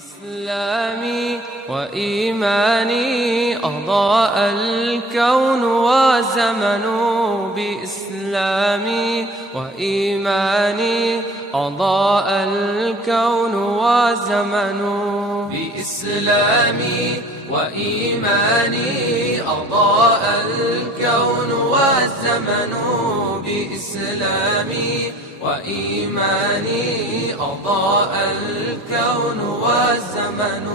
بإسلامي وإيماني أضاء الكون وزمن، بإسلامي وإيماني أضاء الكون وزمن، بإسلامي وإيماني أضاء الكون والزمن، بإسلامي وإيماني أضاء الكون والزمن.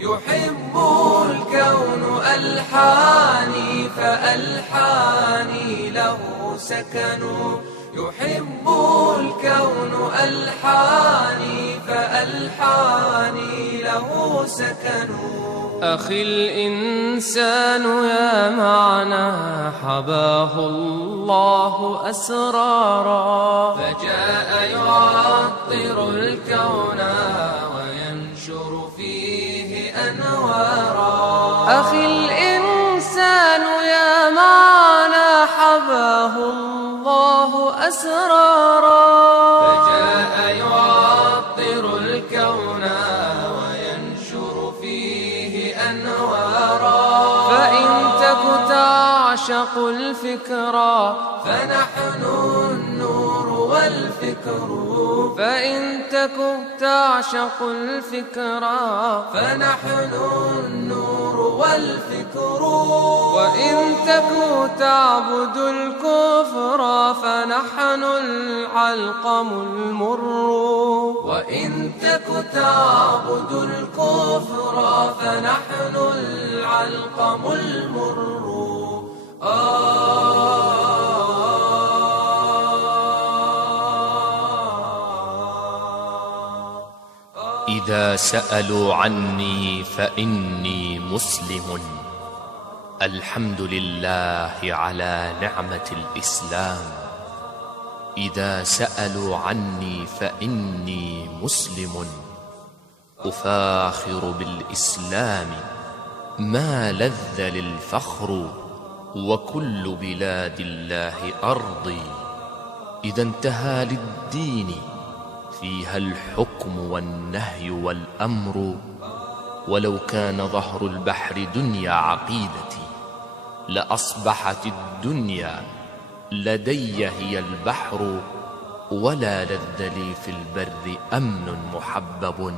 يحب الكون ألحاني فألحاني له سكن، يحب الكون ألحاني فألحاني له سكن. أخي الإنسان يا معنى حباه الله أسرارا، فجاء يعطر الكون وينشر فيه أنوارا. أخي الإنسان يا معنى حباه الله أسرارا، فجاء يعطر الكون وينشر فيه أنوارا. فإن تك تعشق الفكرة فنحن النور والفكر، فإن تك تعشق الفكرة فنحن النور والفكر. وإن تك تعبد الكفر فنحن العلقم المر، وإن تك تعبد الكفر فنحن العلقم المر. إذا سألوا عني فإني مسلم، الحمد لله على نعمة الإسلام. إذا سألوا عني فإني مسلم، أفاخر بالإسلام ما لذ للفخر، وكل بلاد الله أرضي. إذا انتهى للدين فيها الحكم والنهي والأمر، ولو كان ظهر البحر دنيا عقيدتي لأصبحت الدنيا لدي هي البحر. ولا لذ لي في البر أمن محبب،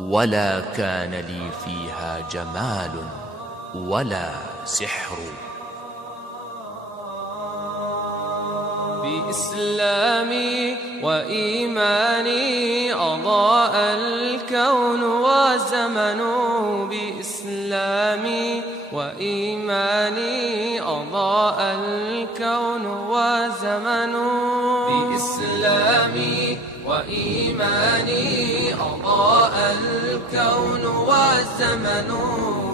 ولا كان لي فيها جمال ولا سحر. بإسلامي وإيماني أضاء الكون وزمن، بإسلامي وإيماني أضاء الكون وزمن، بإسلامي وإيماني أضاء الكون والزمن،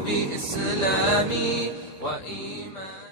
بإسلامي وإيماني.